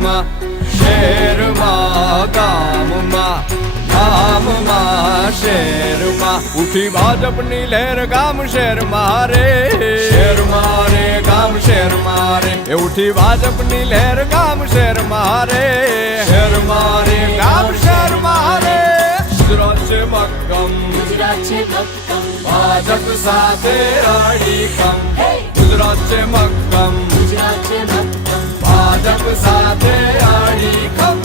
ગામમાં, શહેરમાં ગામમાં, ગામમાં શહેરમાં. ઉઠી ભાજપની લહેર ગામ શહેરમાં રે, શહેરમાં રે ગામ શહેરમાં રે. એ ઉઠી ભાજપની લહેર ગામ શહેરમાં રે, શહેરમાં રે ગામ શહેરમાં રે. ગુજરાત છે મક્કમ, ગુજરાત છે મક્કમ, ભાજપ સાથે અડીખમ. ગુજરાત છે મક્કમ, ગુજરાત છે મક્કમ, ભાજપ સાથે અડીખમ.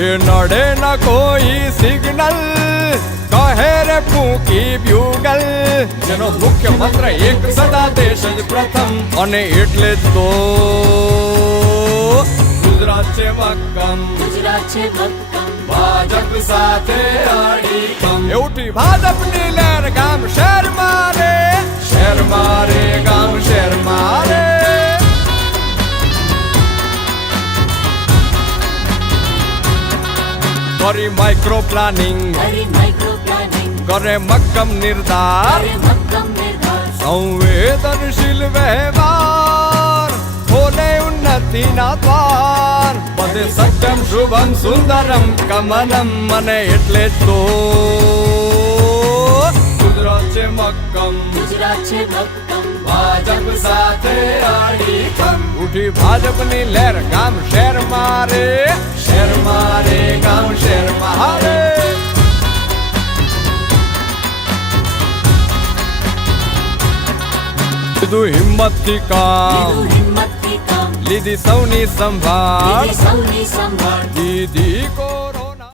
એ નડે ન કોઈ સિગ્નલ, કહે રે ફૂંકી બ્યુગલ. જેનો મુખ્ય મંત્ર એક સદા દેશ જ પ્રથમ. અને એટલે જ તો ગુજરાત છે મક્કમ, ગુજરાત છે મક્કમ, ભાજપ સાથે અડીખમ. એ ઉઠી ભાજપની લહેર ગામ શહેરમાં રે, શહેરમાં રે ગામ શહેરમાં રે. કરી માઇક્રો પ્લાનિંગ, કરી માઇક્રો પ્લાનિંગ, કરે મક્કમ નિર્ધાર. કરે મક્કમ નિર્ધાર, સંવેદનશીલ વ્યવહાર, ખોલે ઉન્નતિના દ્વાર. બધે સત્યમ શુભમ સુંદરમ કમનમ. અને એટલે જ તો ગુજરાત છે મક્કમ, ગુજરાત છે મક્કમ, ભાજપ સાથે અડીખમ. ઉઠી ભાજપની લહેર ગામ શહેરમાં રે, શહેરમાં રે ગામ શહેરમાં રે. લીધું હિંમતથી કામ, લીધું હિંમતથી કામ, લીધી સૌની સંભાળ, લીધી સૌની સંભાળ. દીધી કો